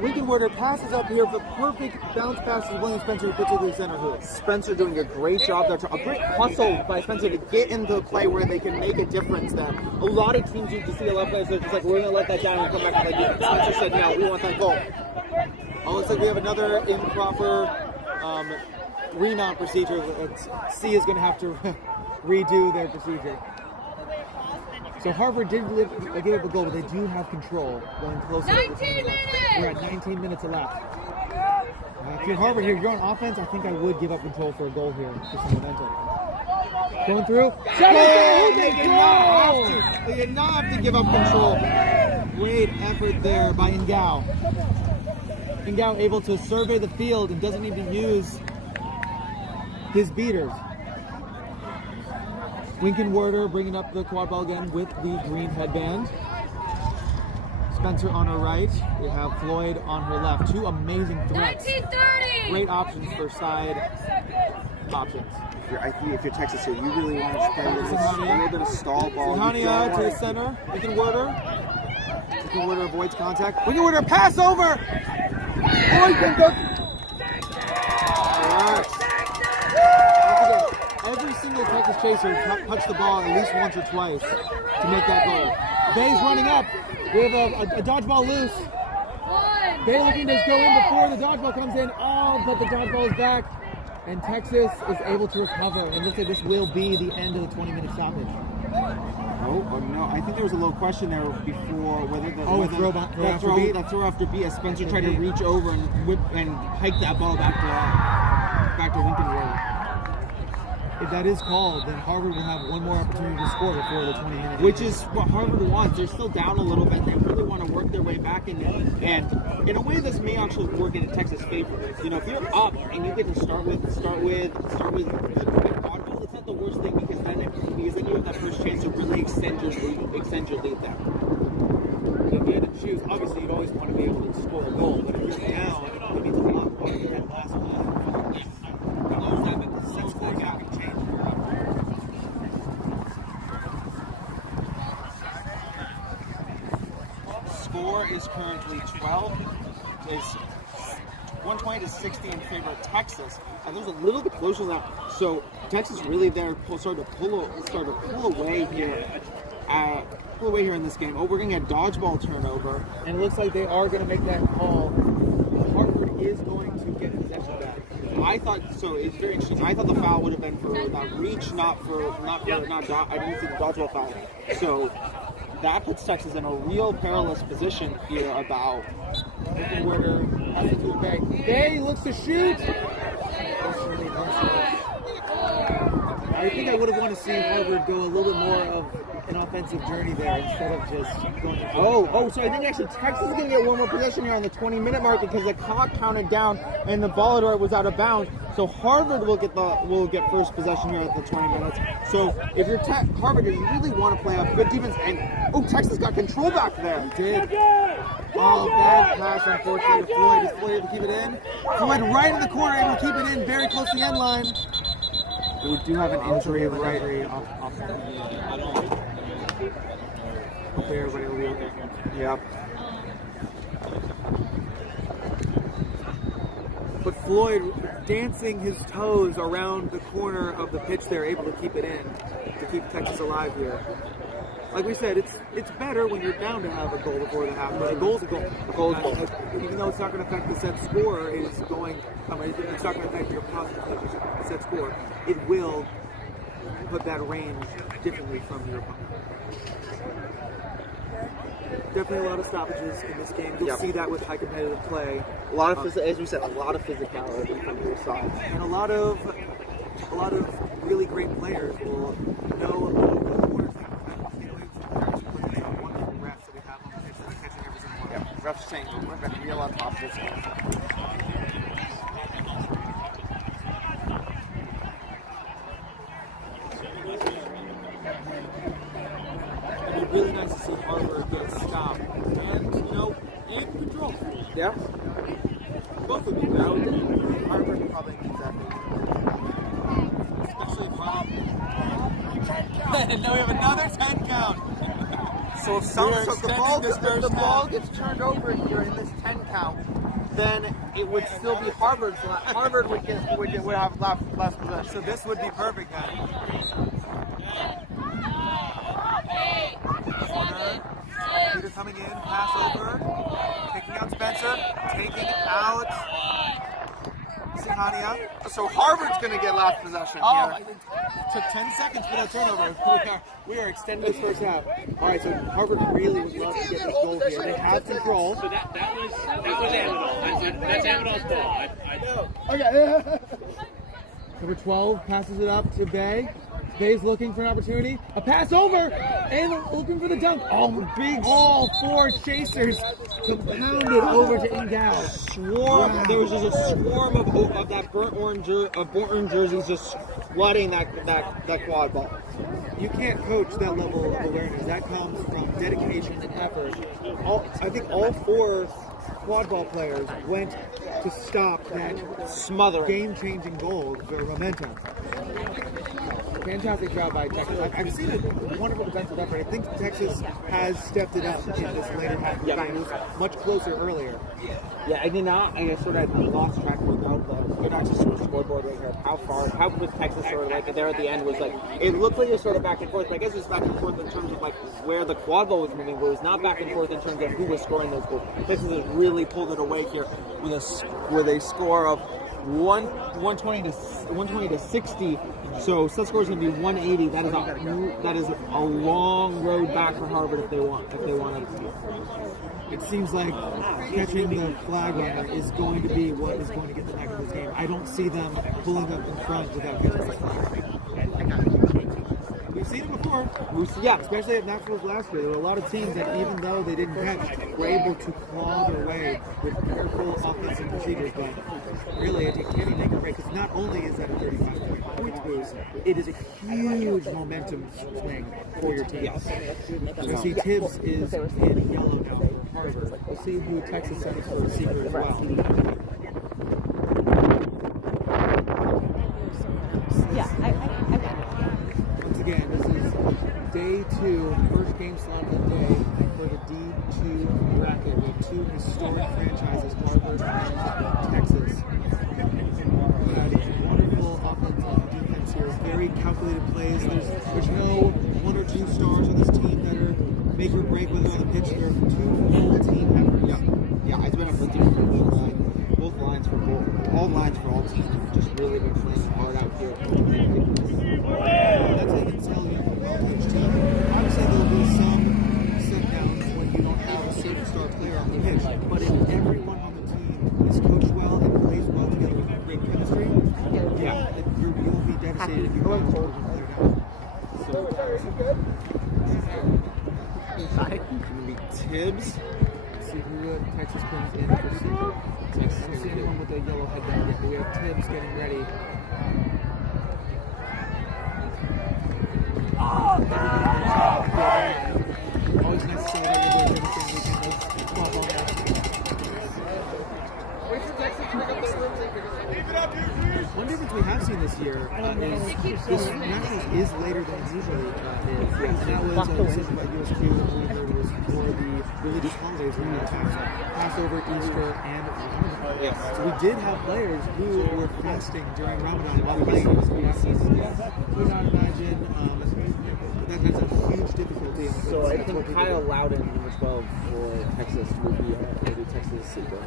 Winkenwerder passes up here for perfect bounce pass to William Spencer, who puts it to the center hoop. Spencer doing a great job there. A great hustle by Spencer to get into a play where they can make a difference then. A lot of teams you just see a lot of players that are just like, we're going to let that down and come back and play defense. Spencer said, no, we want that goal. Oh, looks like we have another improper remount procedure. C is going to have to redo their procedure. So Harvard did give up a goal, but they do have control going closer. 19 minutes! We're at 19 minutes left. If you're Harvard here, if you're on offense, I think I would give up control for a goal here. For some momentum. Going through. They did not have to give up control. Great effort there by Ngao. Ngao able to survey the field and doesn't need to use his beaters. Winkenwerder bringing up the quad ball again with the green headband. Spencer on her right. We have Floyd on her left. Two amazing threats. 1930! Great options for side options. If you're Texas here, you really want to play with a little bit of stall ball. Singhania to the center. Winkenwerder. Winkenwerder avoids contact. Winkenwerder pass over! Floyd can go. Every single Texas chaser touched the ball at least once or twice to make that goal. Bay's running up. We have a dodgeball loose. Bay looking to go in before the dodgeball comes in. Oh, but the dodgeball is back. And Texas is able to recover. And looks like this will be the end of the 20-minute stoppage. Oh no! I think there was a little question there before whether the that throw after B as Spencer tried to reach over and whip and hike that ball back to Winkenwerder. If that is called, then Harvard will have one more opportunity to score before the 20-minute. Which is what Harvard wants. They're still down a little bit. They really want to work their way back in there. And in a way, this may actually work in Texas' favor. You know, if you're up and you get to start with Quadball, it's not the worst thing because then you have that first chance to really extend your lead there. So if you had to choose, obviously you'd always want to be able to score a goal. But if you're down, it means a lot more than that last one. Score is currently 12. It's 120 to 60 in favor of Texas. And there's a little bit closer than that. So Texas really there started to pull away here. Pull away here in this game. Oh, we're going to get a dodgeball turnover. And it looks like they are going to make that call. Harvard is going to get possession back. I thought so. It's very interesting. I thought the foul would have been for that reach, not I didn't see the dodgeball foul. So that puts Texas in a real perilous position here. About Winkenwerder passes to Bay. Bay looks to shoot. I think I would have wanted to see Harvard go a little bit more of an offensive journey there instead of just going. So I think actually Texas is going to get one more possession here on the 20-minute mark because the clock counted down and the ball was out of bounds. So Harvard will get first possession here at the 20 minutes. So if you're Harvard, you really want to play a good defense. And Texas got control back there. He did. Oh, bad pass unfortunately to Floyd. Is Floyd able to keep it in? Floyd right in the corner, able to keep it in, very close to the end line. We do have an injury right off the Hopefully everybody will be okay. Yep. But Floyd dancing his toes around the corner of the pitch there, able to keep it in, to keep Texas alive here. Like we said, it's better when you're down to have a goal before the half, but a goal's a goal. A goal's a goal. Even though it's not going to affect the set score, it's not going to affect your positive set score. It will put that range differently from your opponent. Definitely a lot of stoppages in this game. You'll see that with high competitive play. A lot of, as we said, a lot of physicality from your side, and a lot of really great players will know a little bit more things. Refs that we have on the pitch that are catching every single one. Yeah, refs saying we're going to be a lot of opposites. Harvard probably needs that. Especially if and now we have another 10 count. So if the ball gets turned over here in this 10 count, then it would still be Harvard's. Harvard would have less possession. So this would be perfect then. Corner. Peter coming in, pass over, picking out Spencer, taking out Sinhania. So Harvard's going to get last possession Oh, here. it took 10 seconds for that turnover. We are extending This first half. All right, so Harvard really would love to get this goal here. They have control. So that was Amador. That's Amador's ball. Okay. Number 12 passes it up to Bay. Bay's looking for an opportunity. A pass over, and looking for the dunk. All four chasers compounded over to Ingal. There was just a swarm of that burnt orange jerseys just flooding that quad ball. You can't coach that level of awareness. That comes from dedication and effort. I think all four quad ball players went to stop that Smothering. game-changing goal for momentum. Fantastic job by Texas. I've seen a wonderful defensive effort. I think Texas has stepped it up in this later half of the game. It was much closer earlier. Yeah, I did not. I sort of lost track without the good access to the scoreboard right here. How with Texas sort of like there at the end was like it looked like it was sort of back and forth. But I guess it's back and forth in terms of like where the quad ball was moving, but it was not back and forth in terms of who was scoring those goals. Texas has really pulled it away here with a score of 120 to 60. So set score is going to be 180. That is a long road back for Harvard if they want to. It seems like catching the flag runner is going to be what is going to get them back in this game. I don't see them pulling up in front without catching the flag. We've seen it before. Especially at Nationals last year. There were a lot of teams that, even though they didn't catch, were able to claw their way with careful offensive procedures. But really, it can make or break. Because not only is that a 35-point boost, it is a huge momentum swing for your team. So see, Tibbs is in yellow now for Harvard. We'll see who Texas sends for receiver as well. Once again, this is day 2, first game slot of the day for the D2 bracket with two historic franchises, Harvard and Texas. We had wonderful offense and defense here, very calculated plays. There's no one or two stars on this team that are make or break whether on the pitch. They're two full team efforts. Yeah, it's been a full team for both lines for all lines for all teams. Just really been playing hard out here. That's how you can tell you from each team. Obviously, there'll be some set downs when you don't have a superstar player on the pitch. But if everyone on the team is coached well and plays well together with great chemistry, you'll be devastated if you go and hold one player down. Inside, going to be Tibbs. Let's see who Texas brings in for secret. I don't see anyone with a yellow headband yet, but we have Tibbs getting ready. Always nice to celebrate your boys every single weekend. Those Quadball matches. One difference we have seen this year is this Nationals is later than it usually is. And that was a decision by USQ, I believe it was for the religious holidays when we had Passover, Easter, and Ramadan. Yes. So we did have players who were fasting during Ramadan while playing USQ. Could not imagine that's a huge difficulty. So I think Kyle Loudon, number 12 for Texas, will be Texas secret.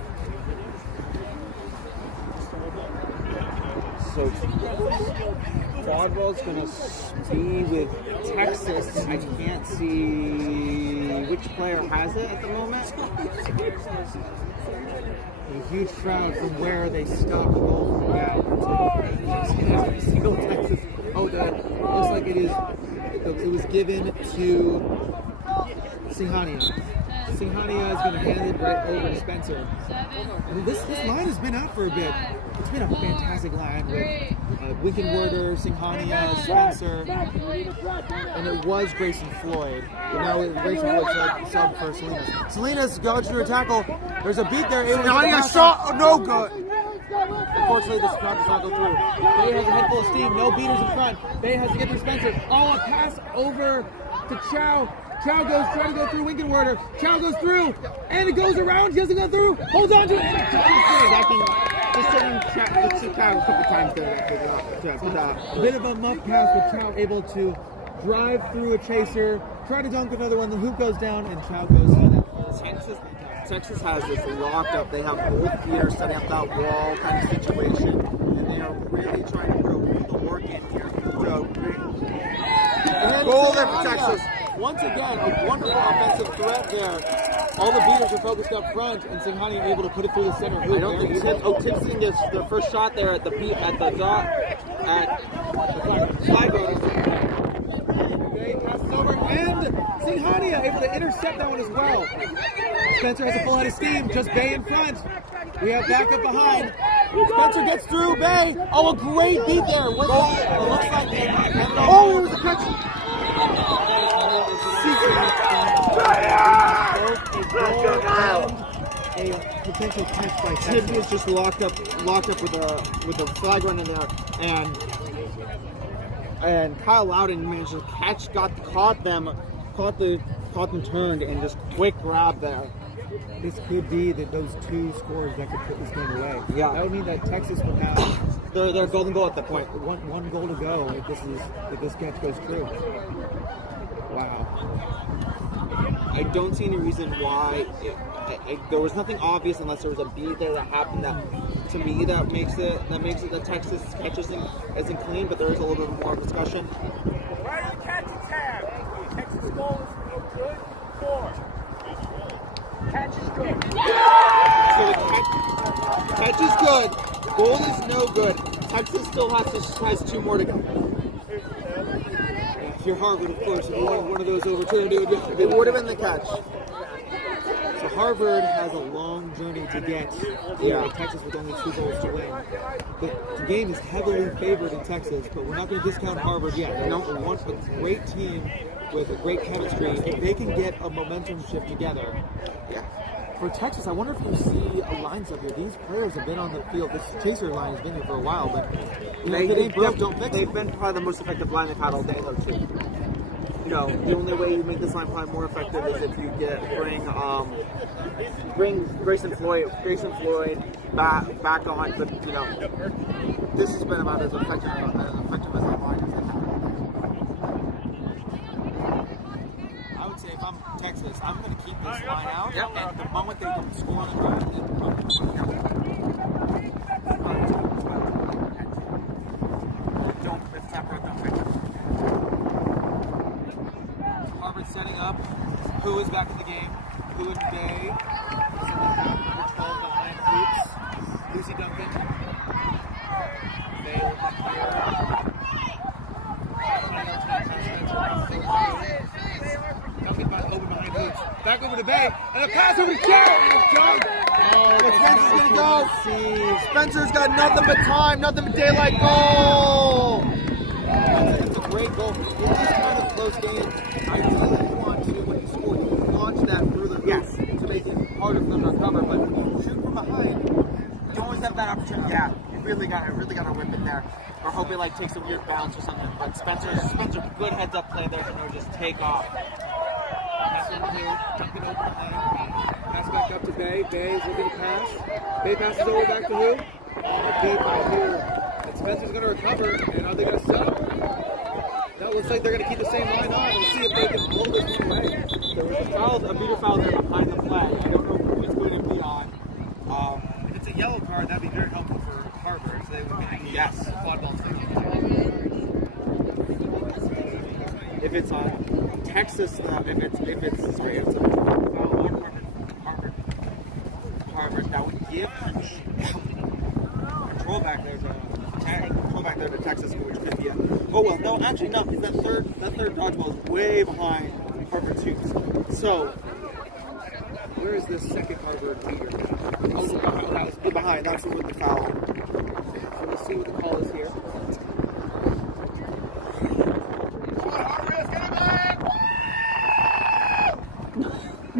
So Quadball's going to be with Texas. I can't see which player has it at the moment. A huge crowd from where they stopped the goal from now. Every single Texas. Oh, that looks like it is. It was given to Sinhania. Sinhania is going to hand it right over to Spencer. This line has been out for a bit. It's been a fantastic line with Winkenwerder, Sinhania, Spencer, and it was Grayson Floyd. But now Grayson Floyd sub for Salinas. Salinas goes through a tackle. There's a beat there. Sinhania shot, no good. Unfortunately, this crowd does not go through. Bay has a head full of steam. No beaters in front. Bay has to get through Spencer. Oh, a pass over to Chow. Chow goes trying to go through Winkenwerder. Chow goes through, and it goes around. He doesn't go through. Holds on to it. And Just sitting Chow a couple times there. a bit of a muff pass, but Chow able to drive through a chaser, try to dunk another one. The hoop goes down, and Chow goes in it. Texas has this locked up. They have both theaters setting up that wall kind of situation, and they are really trying to put the work in here. Goal there for Texas. Once again, a wonderful offensive threat there. All the beaters are focused up front, and Singhani able to put it through the center hoop. I don't think Tipsy gets their first shot there at the dot at the flag road. Bay passes over, and Singhani able to intercept that one as well. Spencer has a full head of steam, just Bay in front. We have backup behind. Spencer gets through, Bay. Oh, a great beat there. It looks like it was a catch. A potential catch by Tibbs is just locked up with a flag run in there, and Kyle Loudon managed to caught them turned, and just quick grab there. This could be those two scores that could put this game away. Yeah. That would mean that Texas would have Their golden goal at that point. one goal to go if this catch goes through. Wow. I don't see any reason why there was nothing obvious unless there was a beat there that happened that to me that makes it that Texas catch isn't clean, but there is a little bit more discussion. Where are the catches have? Texas goal is no good. 4. Catch is good. So the catch is good. Goal is no good. Texas still has 2 more to go. If you're Harvard, of course, if you want one of those overturned, it would have been the catch. So Harvard has a long journey to get here in Texas with only 2 goals to win. The game is heavily favored in Texas, but we're not going to discount Harvard yet. They're a great team with a great chemistry. If they can get a momentum shift together. Yeah. For Texas, I wonder if you see a lines up here. These players have been on the field. This chaser line has been here for a while, but if it ain't broke, don't fix it. They've been probably the most effective line they've had all day, though, too. You know, the only way you make this line probably more effective is if you bring Grayson Floyd back on. But you know, this has been about as effective as that line has been. I would say if I'm Texas, I'm going to keep this line out. Yep. And the moment they don't score on the ground, then Harvard setting up. Who is back in the game? Who and Bay. Number 12 behind Hoops. Lucy Duncan. Bay with the clear. Duncan open behind Hoops. Back over to Bay. And a pass over to Chow. Spencer's gonna go. Spencer's got nothing but time, nothing but daylight. Goal! It's a great goal. In these kind of close games, ideally you want to, when you score, you launch that through the hoop to make it harder for them to recover. But when you shoot from behind, You always have that opportunity. Yeah, you really gotta whip it there, or hope it takes a weird bounce or something. But Spencer, good heads up play there, and they'll just take off. pass over to Duncan over behind. Pass back up to Bay. Bay is looking to pass. Bay passes over back to who? Beat by who? And Spencer's going to recover. And are they going to sub? That looks like they're going to keep the same line on and see if they can blow this one away. There was a beater foul there behind the flag. I don't know who it's going to be on. If it's a yellow card, that'd be very helpful for Harvard. So they would get Quadball too. If it's on Texas, if it's a foul on Harvard, that would give control back there to Texas, which could be a. Oh well, no, actually no, because that third dodgeball is way behind Harvard's hoops. So Where is this second Harvard leader? behind. That's with the foul. So we'll see what the call is here.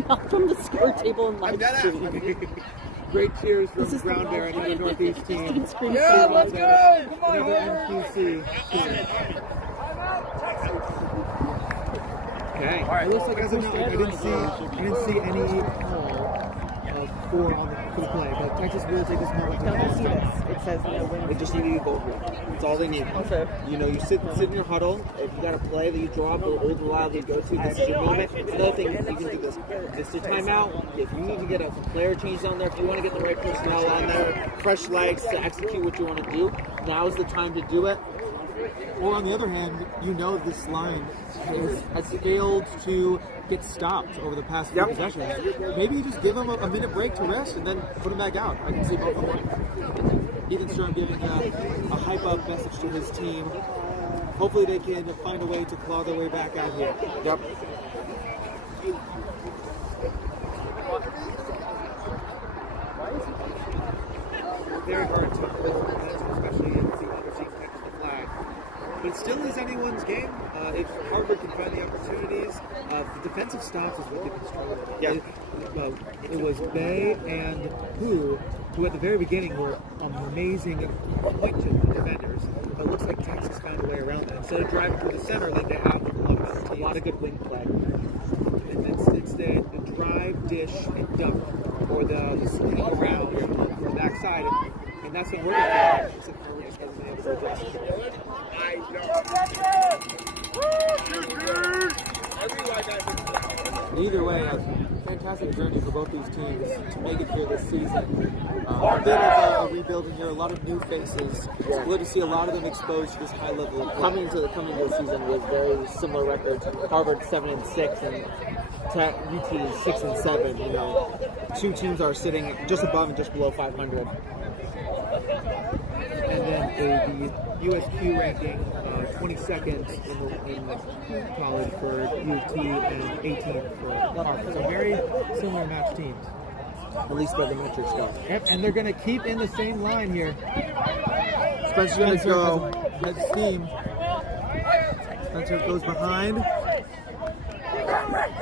Not from the score table in live stream. Great cheers from Ground Bear and the Northeast team. Yeah, let's go! Come on, Another Homer! MQC team. Okay. It looks like I didn't see any call for the play, but Texas will take this moment to pass. It says no win. They just need to get goal here. That's all they need. Okay. You know, you sit in your huddle. If you got a play that you drop or old reliable you go to, this is your moment. Another thing, you can do this. This is your timeout. If you need to get some player changes on there, if you want to get the right personnel on there, fresh legs to execute what you want to do, now is the time to do it. Or on the other hand, you know this line has failed to get stopped over the past few possessions. Maybe you just give them a minute break to rest and then put them back out. I can see both of them. Ethan Sturm giving a hype-up message to his team. Hopefully they can find a way to claw their way back out here. Yep. Very hard to hold momentum, especially if the other team catches the flag. But it still is anyone's game. If Harvard can find the opportunities, the defensive stops is what they've been struggling with. Yeah. It was Bay and who at the very beginning were amazing pointed defenders. But it looks like Texas found a way around that. Instead of driving through the center like they have with a lot of other teams. A lot of good wing play. And it's the drive, dish, and dunk, or the swing around from the backside. And that's what we're going to do. We're just hasn't been able to address it. Either way, a fantastic journey for both these teams to make it here this season. A bit of a rebuilding year, a lot of new faces. It's good to see a lot of them exposed to this high level of play. Coming into the season with very similar records. Harvard 7-6 and UT 6-7. You know, two teams are sitting just above and just below 500. And then the USQ ranking 22nd in college for UT and 18th for Harvard. So very similar match teams. At least by the metrics go. Yep, and they're going to keep in the same line here. Spencer's going to go head steam. Spencer goes behind.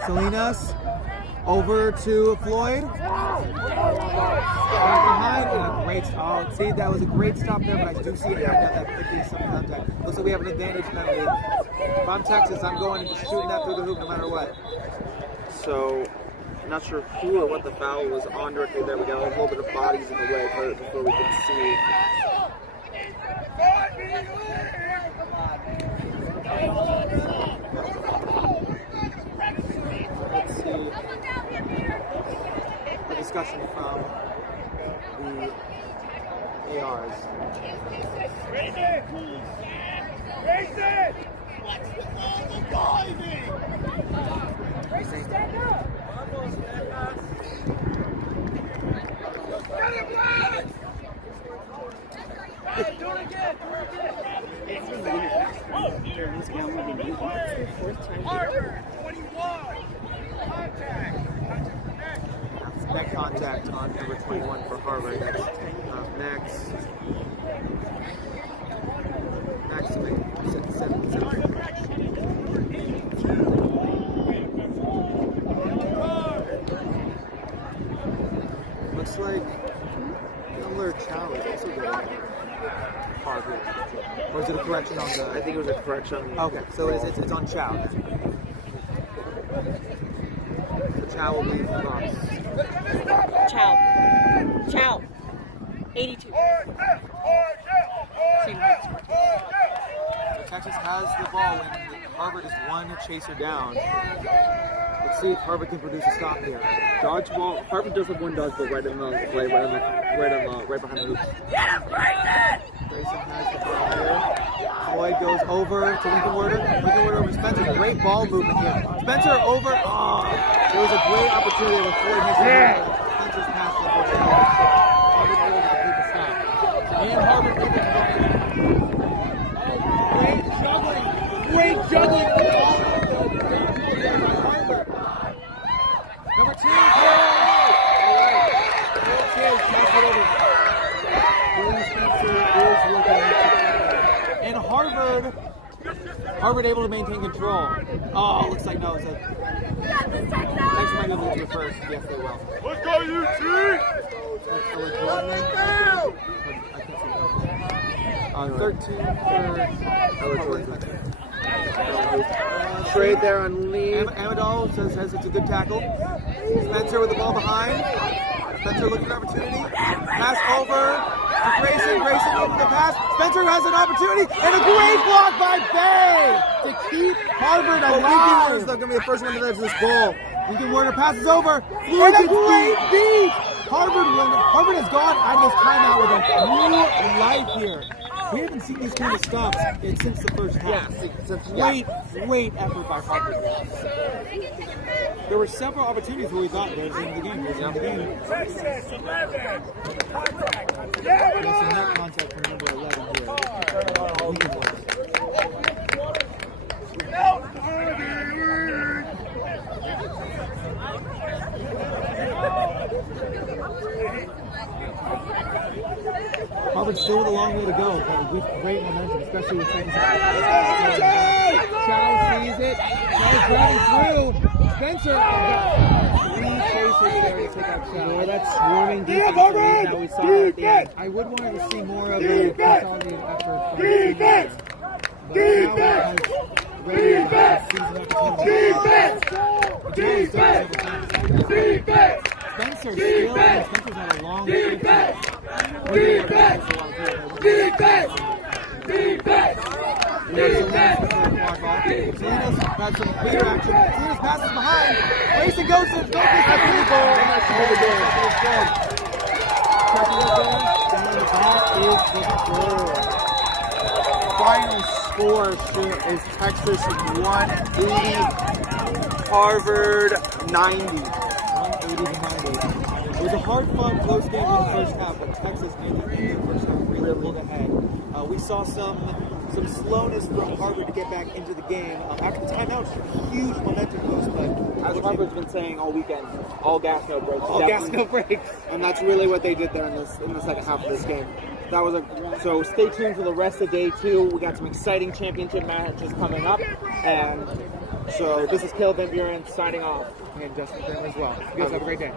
Salinas over to Floyd. Back behind and a great stop. See, that was a great stop there, but I do see it that could be some contact. Looks like we have an advantage penalty. If I'm Texas, I'm going and just shooting that through the hoop no matter what. So, not sure who or what the foul was on directly there. We got a little bit of bodies in the way before we can see. Let's see a discussion from the ARs. Net contact on number 21 for Harvard. That's Max. Max 7. Looks like Miller challenge also good. Harvard. Or is it a correction on the? I think it was a correction. Okay, so it's on Chow. So Chow will be in the box. Chow. 82. Texas has the ball and Harvard is one chaser down. Let's see if Harvard can produce a stop here. Dodgeball. Harvard does have one dodgeball right in the play, right behind the hoops. Grayson has the ball here. Floyd goes over to Lincoln Werder. Lincoln Werder over Spencer. Great ball movement here. Spencer over. Oh, there was a great opportunity with Floyd makes it. Spencer's pass Harvard able to complete the stop. And Harvard making it. Great juggling. Number 2. And Harvard able to maintain control. Oh, looks like no. Texas might be able to do it first. Yes, they will. Let's go, UT! 13 for Trade there on lead. Amadal says it's a good tackle. Spencer with the ball behind. Spencer looking for an opportunity. Pass over to Grayson. Grayson over the pass. Spencer has an opportunity and a great block by Bay to keep Harvard alive. They're going to be the first one to live this ball. Lincoln Warner passes over. And a great beat. Harvard has gone out of this timeout with a new life here. We haven't seen these kind of stops since the first half. Great effort by Harvard. There were several opportunities where we thought there's in the game. There's in the game. Texas, 11. Contact. There's some net contact from number 11 here. Lincoln Warner. Harvard still with a long way to go, but with great momentum, especially with seconds. Chow sees it. Chow's driving through. Spencer got 3 chasers there to take out Chow. More that swarming defense that we saw at the end. I would want to see more of a consolidated effort from the defense. But Chow has ready to season opportunity. Spencer still, Spencer's had a long defense. Salinas had some clear action. Salinas passes behind. Grayson goes to the goal. And that's all the game. Checking it there. That is the goal. Final score is Texas 180, Harvard 90. 180 to 90. It was a hard-fought, close game in the first half, but Texas made it in the first half, really pulled ahead. We saw some slowness from Harvard to get back into the game. After the timeout, huge momentum boost, but As Harvard's been saying all weekend, all gas, no brakes. all gas, no brakes. And that's really what they did there in the second half of this game. That was so stay tuned for the rest of day 2. We got some exciting championship matches coming up. And so this is Caleb Van Buren signing off. And Justin Graham as well. You guys have a great day.